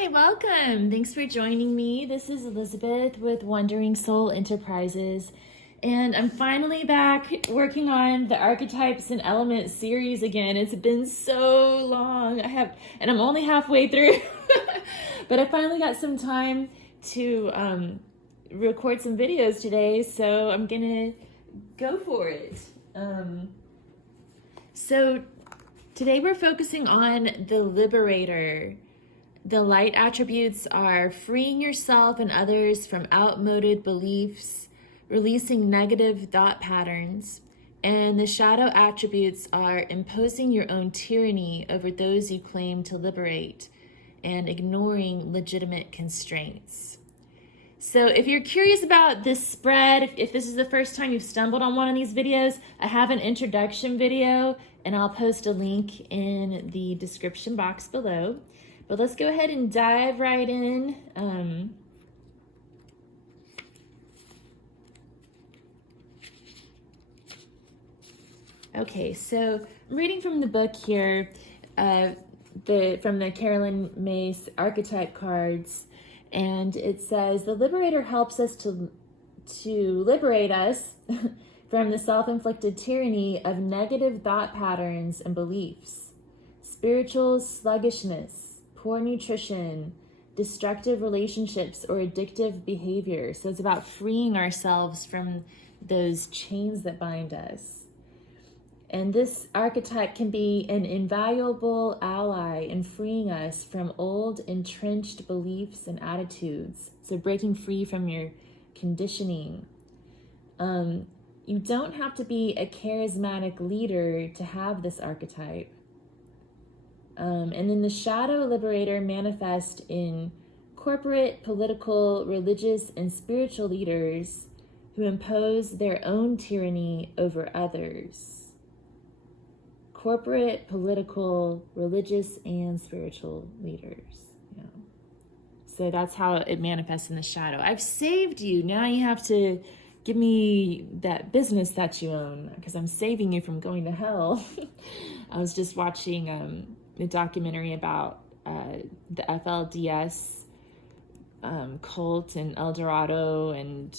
Hi, welcome. Thanks for joining me. This is Elizabeth with Wandering Soul Enterprises, and I'm finally back working on the Archetypes and Elements Series again. It's been so long. And I'm only halfway through, but I finally got some time to record some videos today, so I'm gonna go for it. So today we're focusing on the Liberator. The light attributes are freeing yourself and others from outmoded beliefs, releasing negative thought patterns, and the shadow attributes are imposing your own tyranny over those you claim to liberate and ignoring legitimate constraints. So if you're curious about this spread, if this is the first time you've stumbled on one of these videos, I have an introduction video and I'll post a link in the description box below. But let's go ahead and dive right in. Okay, so I'm reading from the book here, from the Caroline Myss Archetype cards, and it says, the Liberator helps us to liberate us from the self-inflicted tyranny of negative thought patterns and beliefs, spiritual sluggishness, poor nutrition, destructive relationships, or addictive behavior. So it's about freeing ourselves from those chains that bind us. And this archetype can be an invaluable ally in freeing us from old entrenched beliefs and attitudes. So breaking free from your conditioning. You don't have to be a charismatic leader to have this archetype. And then the shadow liberator manifests in corporate, political, religious, and spiritual leaders who impose their own tyranny over others. Corporate, political, religious, and spiritual leaders. Yeah. So that's how it manifests in the shadow. I've saved you. Now you have to give me that business that you own, because I'm saving you from going to hell. I was just watching a documentary about the FLDS cult in El Dorado, and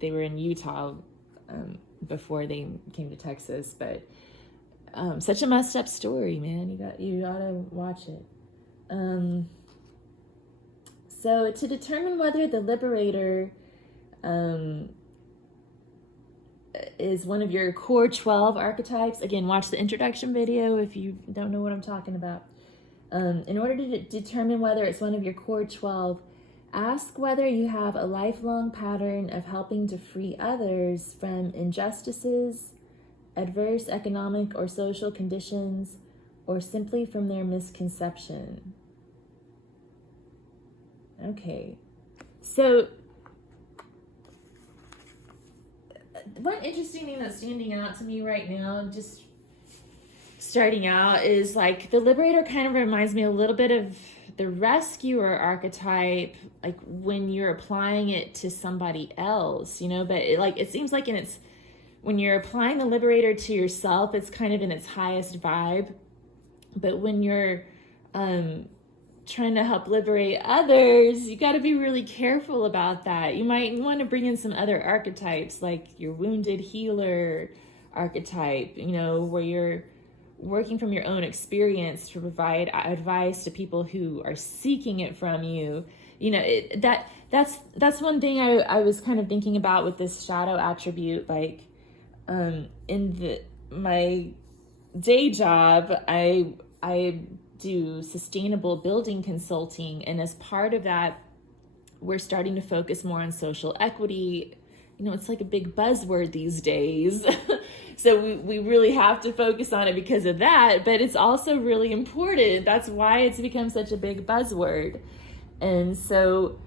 they were in Utah before they came to Texas, but such a messed up story, man. You gotta watch it. So to determine whether the Liberator is one of your core 12 archetypes, again, watch the introduction video if you don't know what I'm talking about. In order to determine whether it's one of your core 12, ask whether you have a lifelong pattern of helping to free others from injustices, adverse economic or social conditions, or simply from their misconception. Okay, so one interesting thing that's standing out to me right now, just starting out, is like the Liberator kind of reminds me a little bit of the Rescuer archetype, like when you're applying it to somebody else, but it seems like when you're applying the Liberator to yourself, it's kind of in its highest vibe. But when you're trying to help liberate others, you got to be really careful about that. You might want to bring in some other archetypes, like your wounded healer archetype, where you're working from your own experience to provide advice to people who are seeking it from you. That's one thing I was kind of thinking about with this shadow attribute. Like in my day job, I do sustainable building consulting, and as part of that, we're starting to focus more on social equity. It's like a big buzzword these days. So we really have to focus on it because of that, but it's also really important. That's why it's become such a big buzzword. And so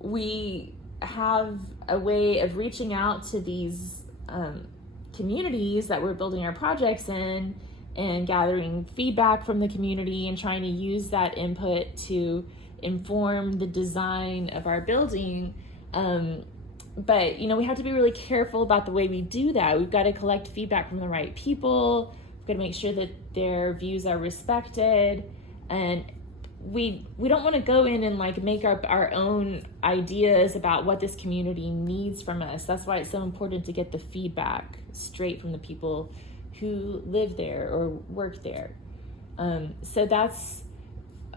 we have a way of reaching out to these communities that we're building our projects in, and gathering feedback from the community and trying to use that input to inform the design of our building. But, we have to be really careful about the way we do that. We've got to collect feedback from the right people. We've got to make sure that their views are respected. And we don't want to go in and like make up our own ideas about what this community needs from us. That's why it's so important to get the feedback straight from the people who live there or work there. So that's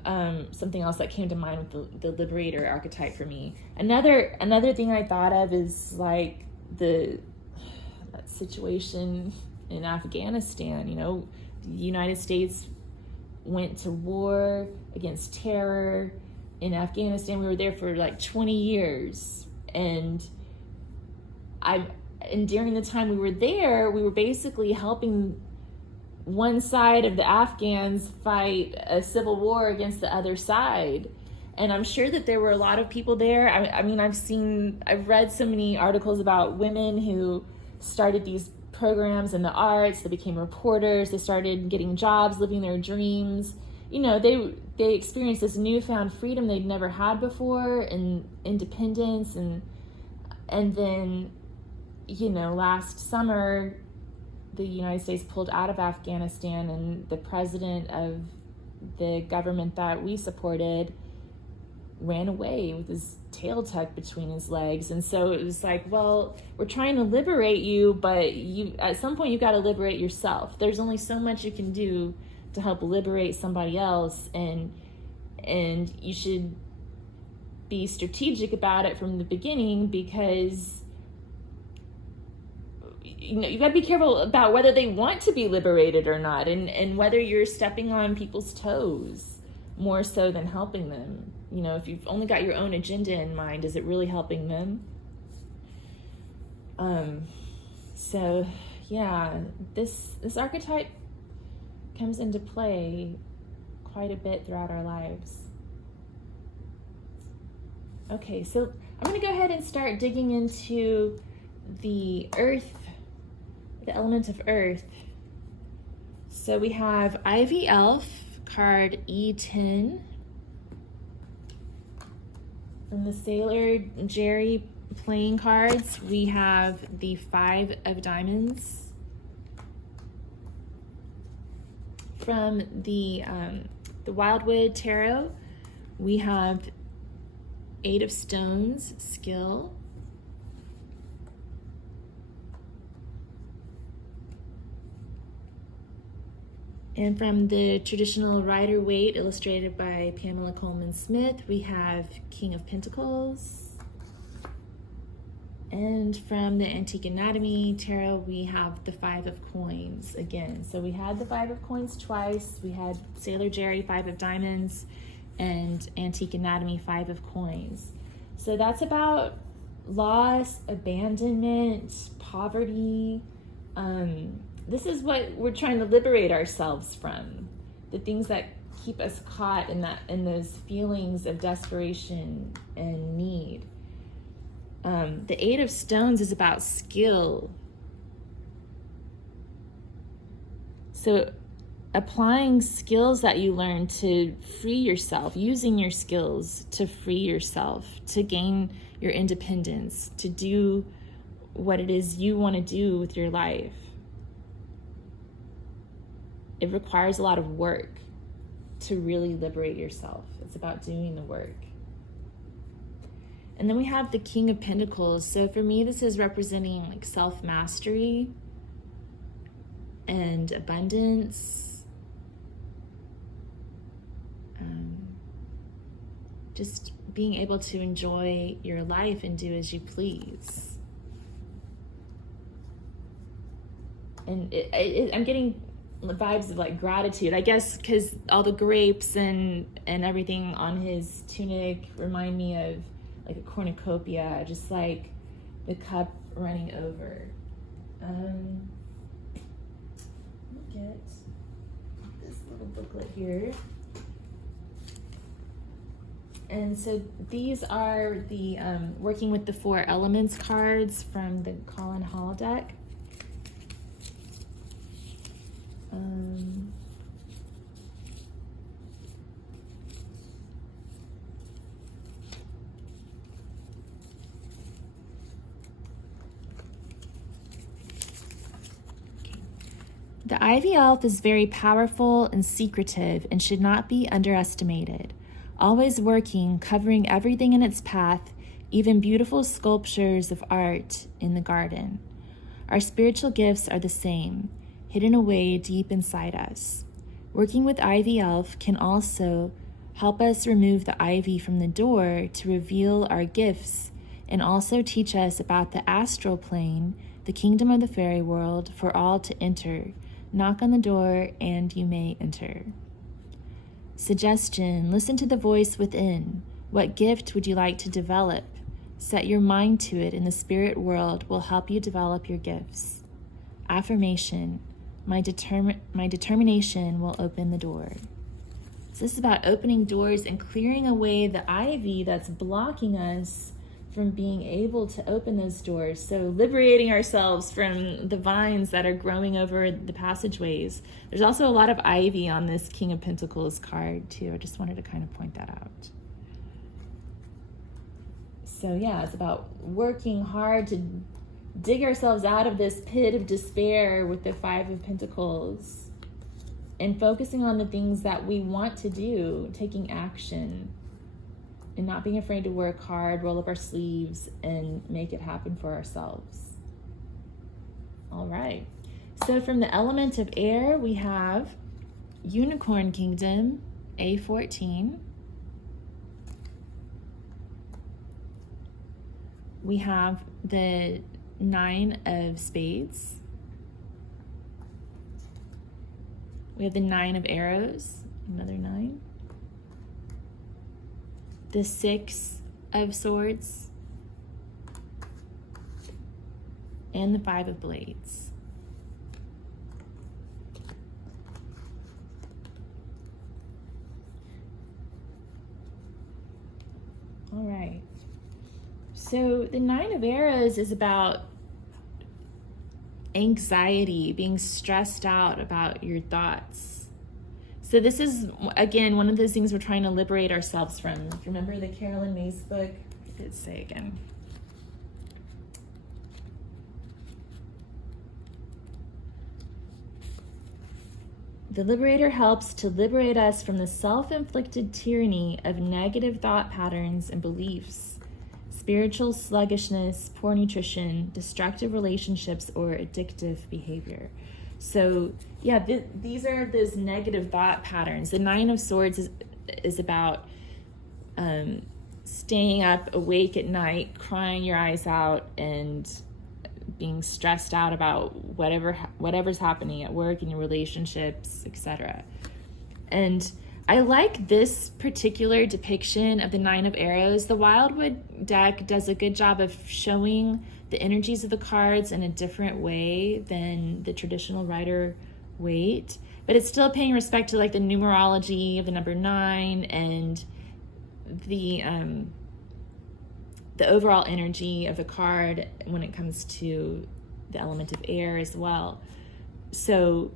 something else that came to mind with the Liberator archetype for me. Another thing I thought of is like that situation in Afghanistan. You know, the United States went to war against terror in Afghanistan. We were there for like 20 years. And during the time we were there, we were basically helping one side of the Afghans fight a civil war against the other side. And I'm sure that there were a lot of people there. I mean, I've read so many articles about women who started these programs in the arts. They became reporters. They started getting jobs, living their dreams. You know, they experienced this newfound freedom they'd never had before, and independence. And then, you know, last summer, the United States pulled out of Afghanistan, and the president of the government that we supported ran away with his tail tucked between his legs. And so it was like, well, we're trying to liberate you, but you at some point you've got to liberate yourself. There's only so much you can do to help liberate somebody else, and you should be strategic about it from the beginning, because you know, you got to be careful about whether they want to be liberated or not, and whether you're stepping on people's toes more so than helping them. You know, if you've only got your own agenda in mind, is it really helping them? So yeah, this archetype comes into play quite a bit throughout our lives. Okay, so I'm going to go ahead and start digging into the earth, the element of earth. So we have Ivy Elf, card E10. From the Sailor Jerry playing cards, we have the 5 of Diamonds. From the Wildwood Tarot, we have 8 of Stones, Skill. And from the traditional Rider Waite, illustrated by Pamela Coleman Smith, we have King of Pentacles. And from the Antique Anatomy Tarot, we have the 5 of Coins again. So we had the 5 of Coins twice. We had Sailor Jerry, 5 of Diamonds, and Antique Anatomy, 5 of Coins. So that's about loss, abandonment, poverty. This is what we're trying to liberate ourselves from. The things that keep us caught in those feelings of desperation and need. The 8 of Stones is about skill. So applying skills that you learn to free yourself, using your skills to free yourself, to gain your independence, to do what it is you want to do with your life. It requires a lot of work to really liberate yourself. It's about doing the work. And then we have the King of Pentacles. So for me, this is representing like self-mastery and abundance. Just being able to enjoy your life and do as you please. And I'm getting vibes of like gratitude, I guess, because all the grapes and everything on his tunic remind me of like a cornucopia, just like the cup running over. Let me get this little booklet here. And so these are the Working with the 4 Elements cards from the Colin Hall deck. The ivy elf is very powerful and secretive and should not be underestimated. Always working, covering everything in its path, even beautiful sculptures of art in the garden. Our spiritual gifts are the same, hidden away deep inside us. Working with ivy elf can also help us remove the ivy from the door to reveal our gifts and also teach us about the astral plane, the kingdom of the fairy world, for all to enter. Knock on the door and you may enter. Suggestion: listen to the voice within. What gift would you like to develop? Set your mind to it, and the spirit world will help you develop your gifts. Affirmation: my determination will open the door. So this is about opening doors and clearing away the ivy that's blocking us from being able to open those doors. So liberating ourselves from the vines that are growing over the passageways. There's also a lot of ivy on this King of Pentacles card too. I just wanted to kind of point that out. So yeah, it's about working hard to dig ourselves out of this pit of despair with the Five of Pentacles and focusing on the things that we want to do, taking action, and not being afraid to work hard, roll up our sleeves, and make it happen for ourselves. All right. So from the element of air, we have Unicorn Kingdom, A14. We have the Nine of Spades. We have the Nine of Arrows, another 9. The Six of Swords, and the Five of Blades. All right. So the Nine of Arrows is about anxiety, being stressed out about your thoughts. So this is, again, one of those things we're trying to liberate ourselves from. Remember the Caroline Myss book? What did it say again? The Liberator helps to liberate us from the self-inflicted tyranny of negative thought patterns and beliefs, spiritual sluggishness, poor nutrition, destructive relationships, or addictive behavior. So yeah, these are those negative thought patterns. The Nine of Swords is about staying up awake at night, crying your eyes out, and being stressed out about whatever's happening at work, in your relationships, etc. And I like this particular depiction of the Nine of Arrows. The Wildwood deck does a good job of showing the energies of the cards in a different way than the traditional Rider Waite, but it's still paying respect to like the numerology of the number 9 and the overall energy of the card when it comes to the element of air as well. So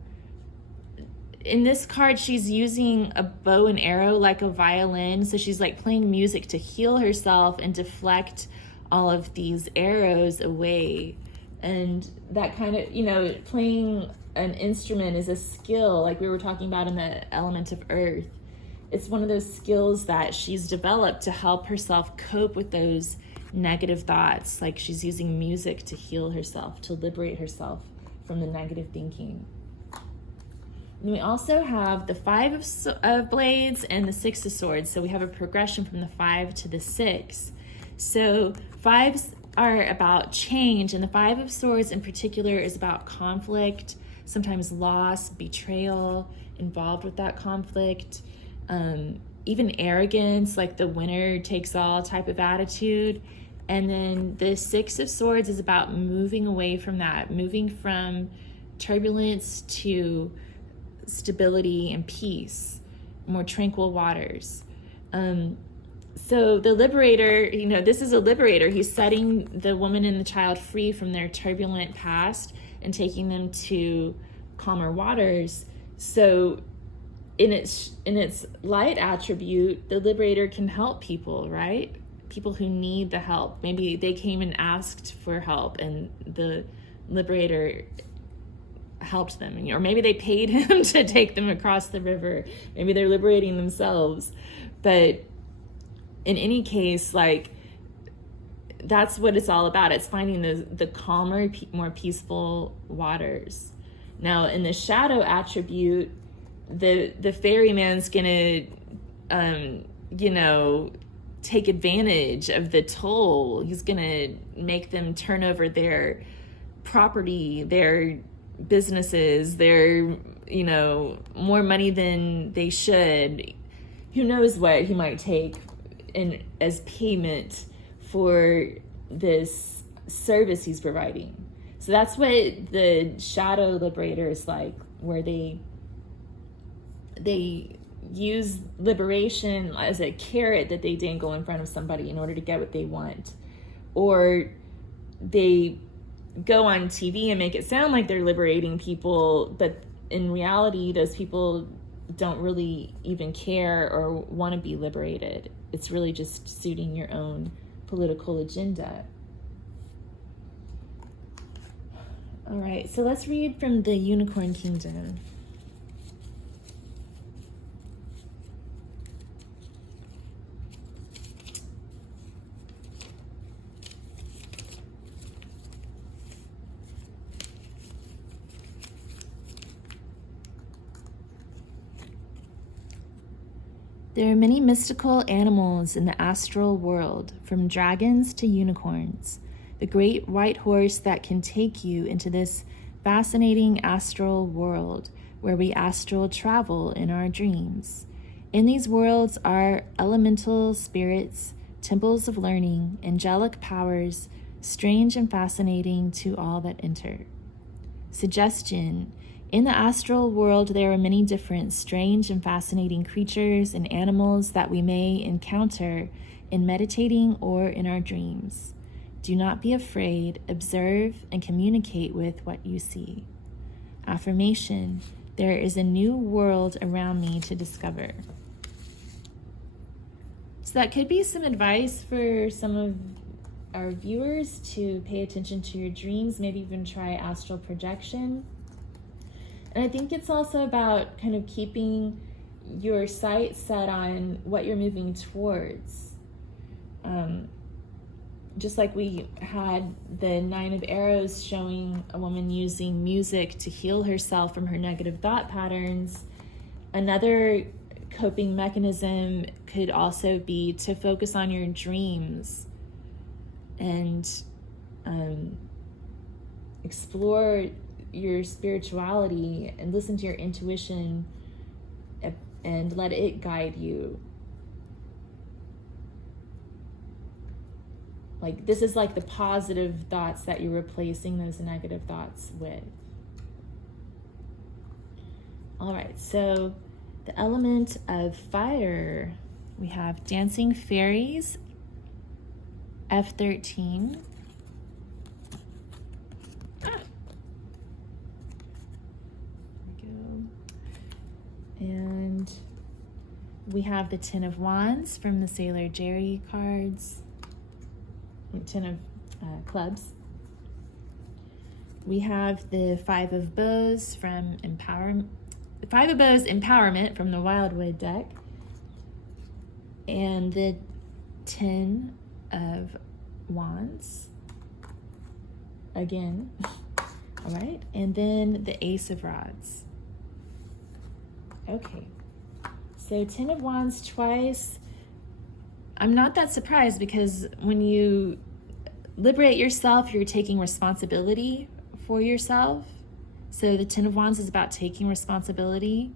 in this card, she's using a bow and arrow like a violin. So she's like playing music to heal herself and deflect all of these arrows away. And that kind of, playing an instrument is a skill, like we were talking about in the element of earth. It's one of those skills that she's developed to help herself cope with those negative thoughts. Like she's using music to heal herself, to liberate herself from the negative thinking. And we also have the Five of Blades and the Six of Swords. So we have a progression from the 5 to the 6. So 5s are about change, and the Five of Swords in particular is about conflict, sometimes loss, betrayal involved with that conflict, even arrogance, like the winner takes all type of attitude. And then the Six of Swords is about moving away from that, moving from turbulence to stability and peace, more tranquil waters. So the Liberator, this is a liberator. He's setting the woman and the child free from their turbulent past and taking them to calmer waters. So in its light attribute, the Liberator can help people, right? People who need the help. Maybe they came and asked for help, and the Liberator helped them, or maybe they paid him to take them across the river. Maybe they're liberating themselves. But in any case, like, that's what it's all about. It's finding the calmer, more peaceful waters. Now, in the shadow attribute, the ferryman's gonna, take advantage of the toll. He's gonna make them turn over their property, their businesses, their, more money than they should. Who knows what he might take as payment for this service he's providing. So that's what the shadow liberator is like, where they use liberation as a carrot that they dangle in front of somebody in order to get what they want. Or they go on TV and make it sound like they're liberating people, but in reality, those people don't really even care or want to be liberated. It's really just suiting your own political agenda. All right, so let's read from the Unicorn Kingdom. There are many mystical animals in the astral world, from dragons to unicorns, the great white horse that can take you into this fascinating astral world where we astral travel in our dreams. In these worlds are elemental spirits, temples of learning, angelic powers, strange and fascinating to all that enter. Suggestion: in the astral world, there are many different strange and fascinating creatures and animals that we may encounter in meditating or in our dreams. Do not be afraid, observe, and communicate with what you see. Affirmation: there is a new world around me to discover. So that could be some advice for some of our viewers to pay attention to your dreams, maybe even try astral projection. And I think it's also about kind of keeping your sight set on what you're moving towards. Just like we had the 9 of Arrows showing a woman using music to heal herself from her negative thought patterns, another coping mechanism could also be to focus on your dreams and explore your spirituality and listen to your intuition and let it guide you. Like, this is like the positive thoughts that you're replacing those negative thoughts with. All right, so the element of fire, we have Dancing Fairies, F13. And we have the 10 of Wands from the Sailor Jerry cards, 10 of clubs. We have the 5 of Bows from Empowerment, 5 of Bows Empowerment from the Wildwood deck, and the 10 of Wands again. All right, and then the Ace of Rods. Okay, so 10 of Wands twice. I'm not that surprised, because when you liberate yourself, you're taking responsibility for yourself. So the 10 of Wands is about taking responsibility.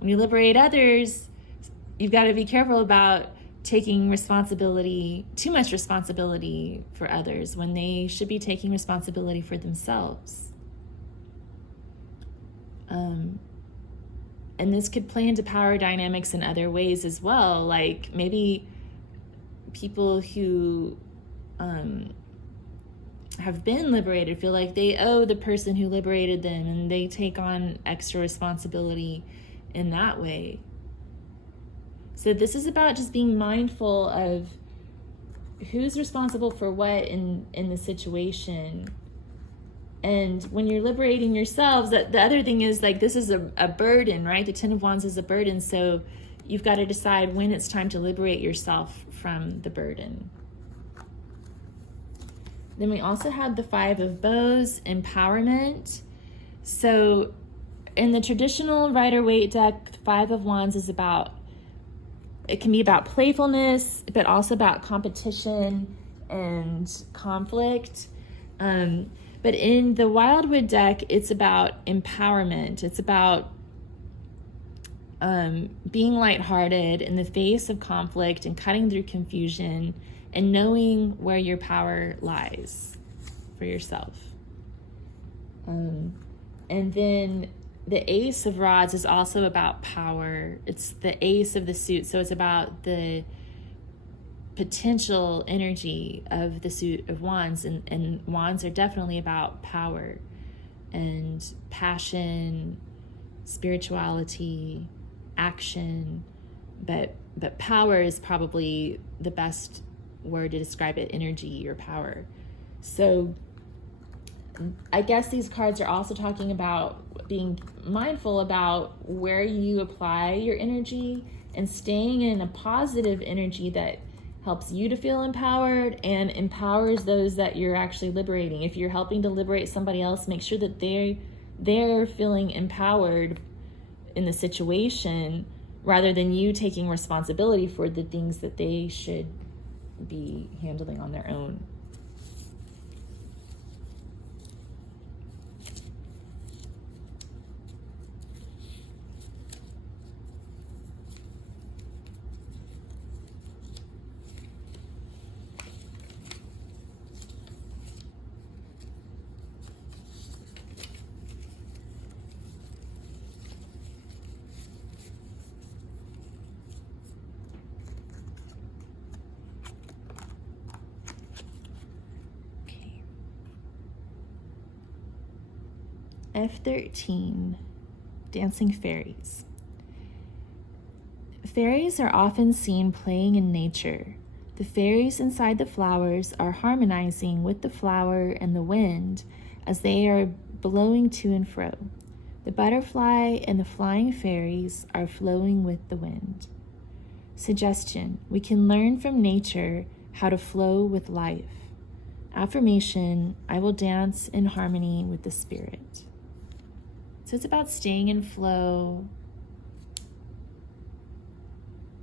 When you liberate others, you've got to be careful about taking responsibility, too much responsibility for others, when they should be taking responsibility for themselves. And this could play into power dynamics in other ways as well. Like, maybe people who have been liberated feel like they owe the person who liberated them, and they take on extra responsibility in that way. So this is about just being mindful of who's responsible for what in the situation. And when you're liberating yourselves, that the other thing is, like, this is a burden, right? The Ten of Wands is a burden. So you've got to decide when it's time to liberate yourself from the burden. Then we also have the Five of Bows, empowerment. So in the traditional Rider-Waite deck, the Five of Wands is about, it can be about playfulness, but also about competition and conflict. But in the Wildwood deck, it's about empowerment. It's about being lighthearted in the face of conflict and cutting through confusion and knowing where your power lies for yourself. And then the Ace of Rods is also about power. It's the ace of the suit, so it's about the potential energy of the suit of wands, and wands are definitely about power and passion, spirituality, action, but power is probably the best word to describe it, energy or power. So I guess these cards are also talking about being mindful about where you apply your energy and staying in a positive energy that helps you to feel empowered and empowers those that you're actually liberating. If you're helping to liberate somebody else, make sure that they're feeling empowered in the situation rather than you taking responsibility for the things that they should be handling on their own. F13, Dancing Fairies. Fairies are often seen playing in nature. The fairies inside the flowers are harmonizing with the flower and the wind as they are blowing to and fro. The butterfly and the flying fairies are flowing with the wind. Suggestion: we can learn from nature how to flow with life. Affirmation: I will dance in harmony with the spirit. So it's about staying in flow,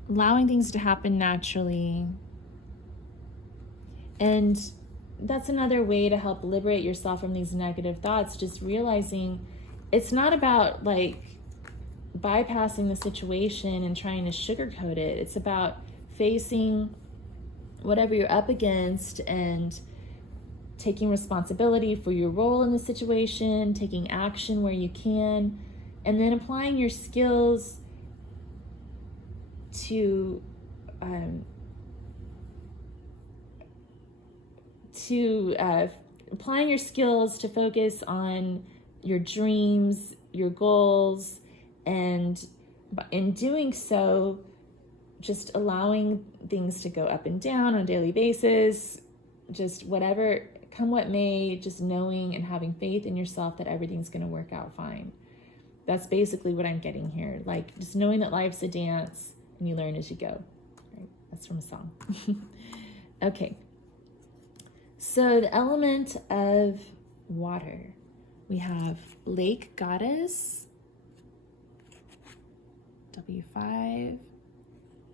allowing things to happen naturally. And that's another way to help liberate yourself from these negative thoughts, just realizing it's not about like bypassing the situation and trying to sugarcoat it. It's about facing whatever you're up against and taking responsibility for your role in the situation, taking action where you can, and then applying your skills to focus on your dreams, your goals, and in doing so, just allowing things to go up and down on a daily basis, just whatever, come what may, just knowing and having faith in yourself that everything's going to work out fine. That's basically what I'm getting here. Like, just knowing that life's a dance and you learn as you go. Right? That's from a song. Okay. So the element of water. We have Lake Goddess, W5.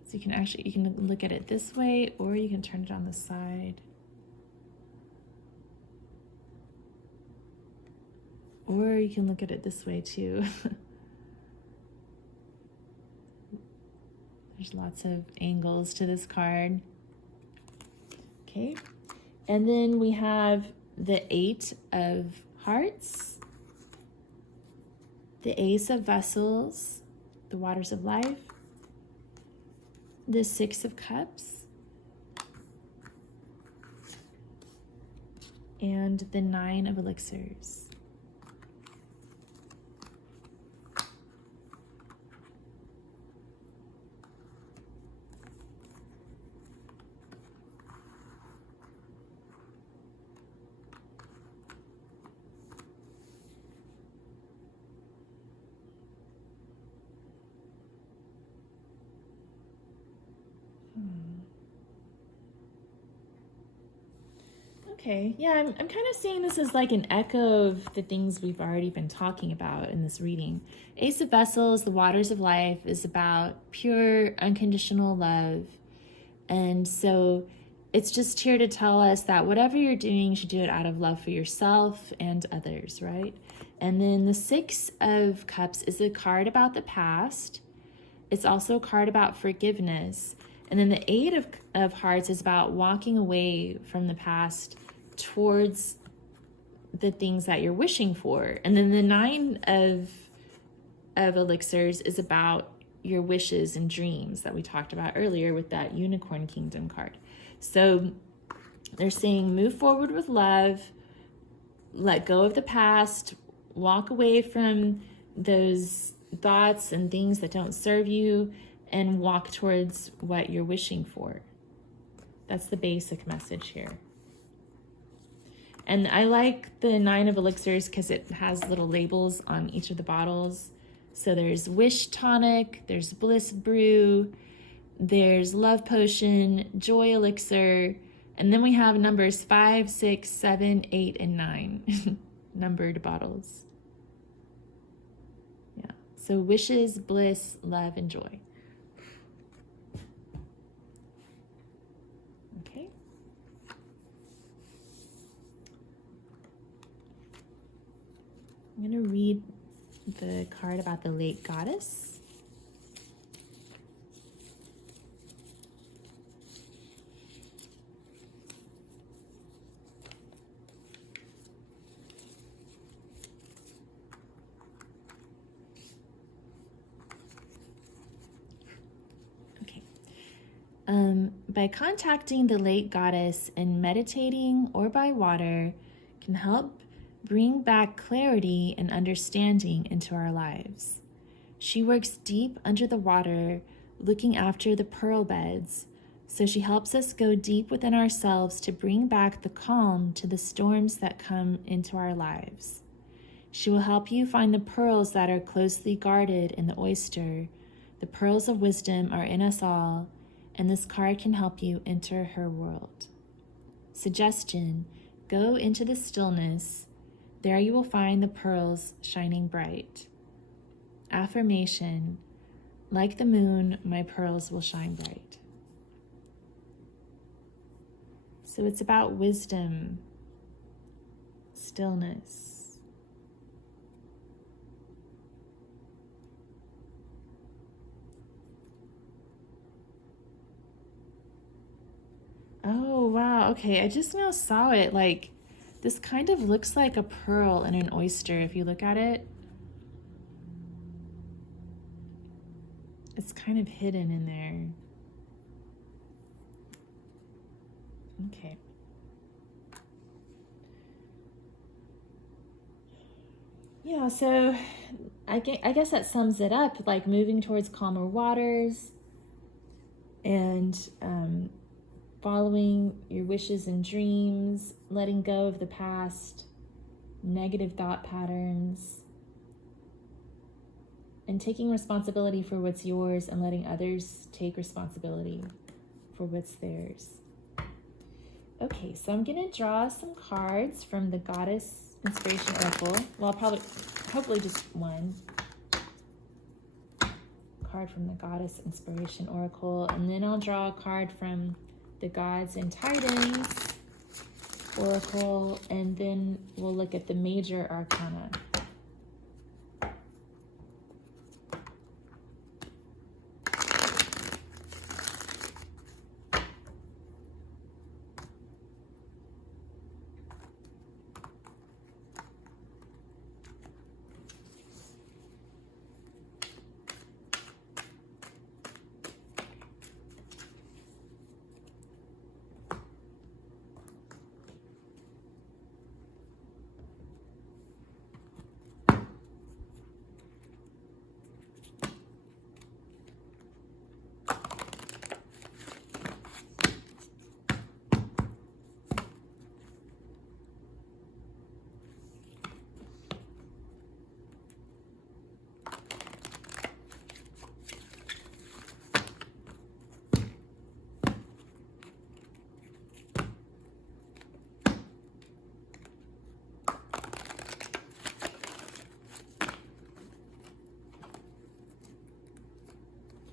So you can look at it this way, or you can turn it on the side. Or you can look at it this way too. There's lots of angles to this card. Okay. And then we have the Eight of Hearts, the Ace of Vessels, the Waters of Life, the Six of Cups, and the Nine of Elixirs. Okay, yeah, I'm kind of seeing this as like an echo of the things we've already been talking about in this reading. Ace of Vessels, the waters of life, is about pure, unconditional love. And so it's just here to tell us that whatever you're doing, you should do it out of love for yourself and others, right? And then the Six of Cups is a card about the past. It's also a card about forgiveness. And then the Eight of Hearts is about walking away from the past towards the things that you're wishing for. And then the Nine of Elixirs is about your wishes and dreams that we talked about earlier with that Unicorn Kingdom card. So they're saying move forward with love, let go of the past, walk away from those thoughts and things that don't serve you, and walk towards what you're wishing for. That's the basic message here. And I like the Nine of Elixirs because it has little labels on each of the bottles. So there's Wish Tonic, there's Bliss Brew, there's Love Potion, Joy Elixir, and then we have numbers 5, 6, 7, 8, and 9 numbered bottles. Yeah, so wishes, bliss, love, and joy. Okay. I'm going to read the card about the late goddess. Okay. By contacting the late goddess and meditating or by water can help bring back clarity and understanding into our lives. She works deep under the water, looking after the pearl beds, so she helps us go deep within ourselves to bring back the calm to the storms that come into our lives. She will help you find the pearls that are closely guarded in the oyster. The pearls of wisdom are in us all, and this card can help you enter her world. Suggestion: go into the stillness. There you will find the pearls shining bright. Affirmation: like the moon, my pearls will shine bright. So it's about wisdom, stillness. Oh, wow. Okay, I just now saw it. Like, this kind of looks like a pearl in an oyster if you look at it. It's kind of hidden in there. Okay. Yeah, so I guess that sums it up, like moving towards calmer waters and following your wishes and dreams, letting go of the past, negative thought patterns, and taking responsibility for what's yours and letting others take responsibility for what's theirs. Okay, so I'm going to draw some cards from the Goddess Inspiration Oracle. Well, hopefully just one card from the Goddess Inspiration Oracle, and then I'll draw a card from the Gods and Titans Oracle, and then we'll look at the major arcana.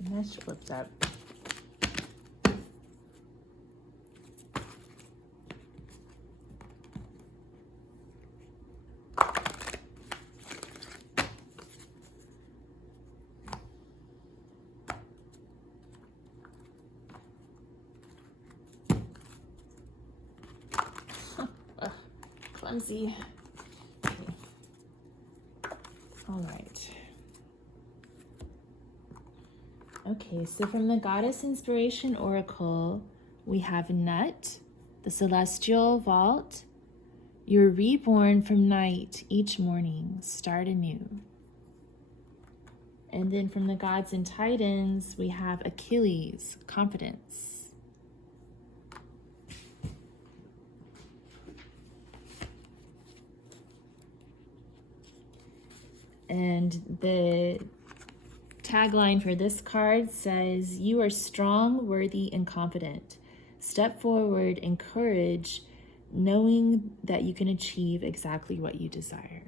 And that's flipped up. Clumsy. Okay. All right. Okay, so from the Goddess Inspiration Oracle, we have Nut, the Celestial Vault. You're reborn from night each morning. Start anew. And then from the Gods and Titans, we have Achilles, Confidence. And the tagline for this card says, you are strong, worthy, and confident. Step forward in courage, knowing that you can achieve exactly what you desire.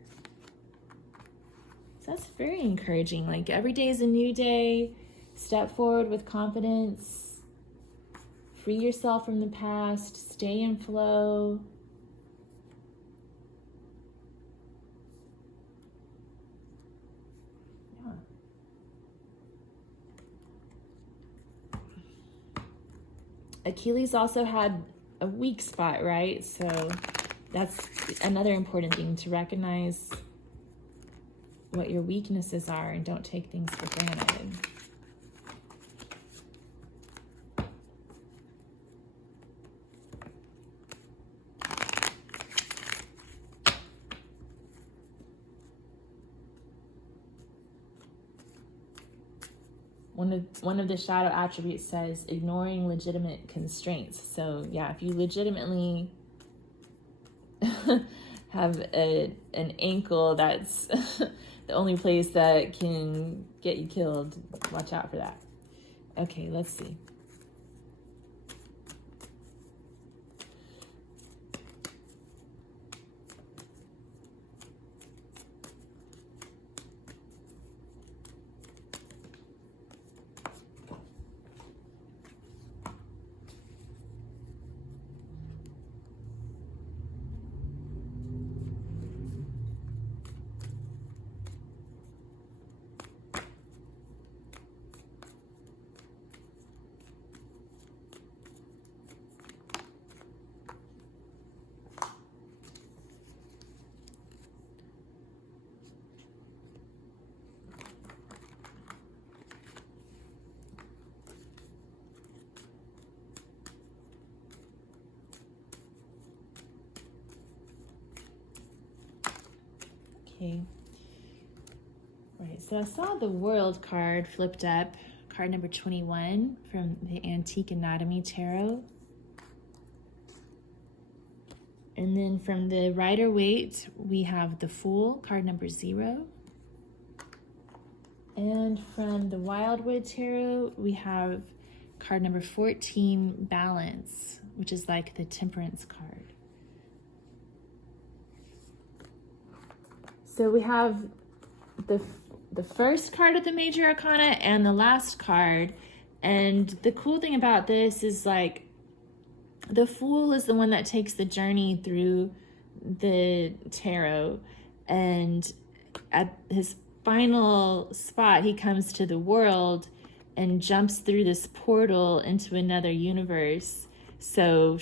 So that's very encouraging. Like, every day is a new day. Step forward with confidence. Free yourself from the past. Stay in flow. Achilles also had a weak spot, right? So that's another important thing, to recognize what your weaknesses are and don't take things for granted. One of the shadow attributes says ignoring legitimate constraints. So yeah, if you legitimately have an ankle that's the only place that can get you killed, watch out for that. Okay, let's see. Okay. All right, so I saw the World card flipped up, card number 21 from the Antique Anatomy Tarot. And then from the Rider Waite, we have the Fool, card number 0. And from the Wildwood Tarot, we have card number 14, Balance, which is like the Temperance card. So we have the first card of the Major Arcana and the last card. And the cool thing about this is, like, the Fool is the one that takes the journey through the tarot. And at his final spot, he comes to the world and jumps through this portal into another universe. So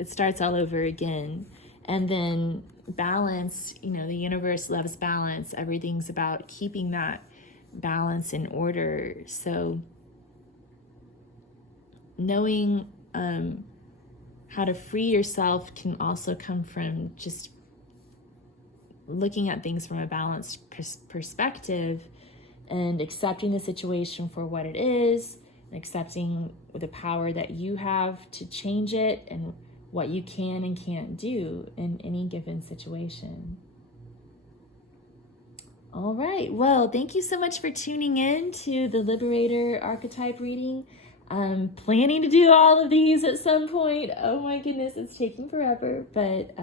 it starts all over again. And then balance, you know, the universe loves balance. Everything's about keeping that balance in order. So knowing how to free yourself can also come from just looking at things from a balanced perspective and accepting the situation for what it is, and accepting the power that you have to change it and what you can and can't do in any given situation. All right, well, thank you so much for tuning in to the Liberator archetype reading. I'm planning to do all of these at some point. Oh my goodness, it's taking forever, but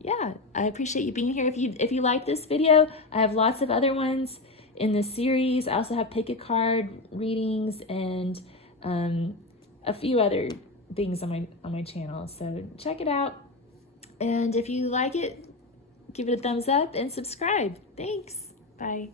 yeah, I appreciate you being here. If you like this video, I have lots of other ones in the series. I also have pick a card readings and a few other things on my channel. So check it out. And if you like it, give it a thumbs up and subscribe. Thanks. Bye.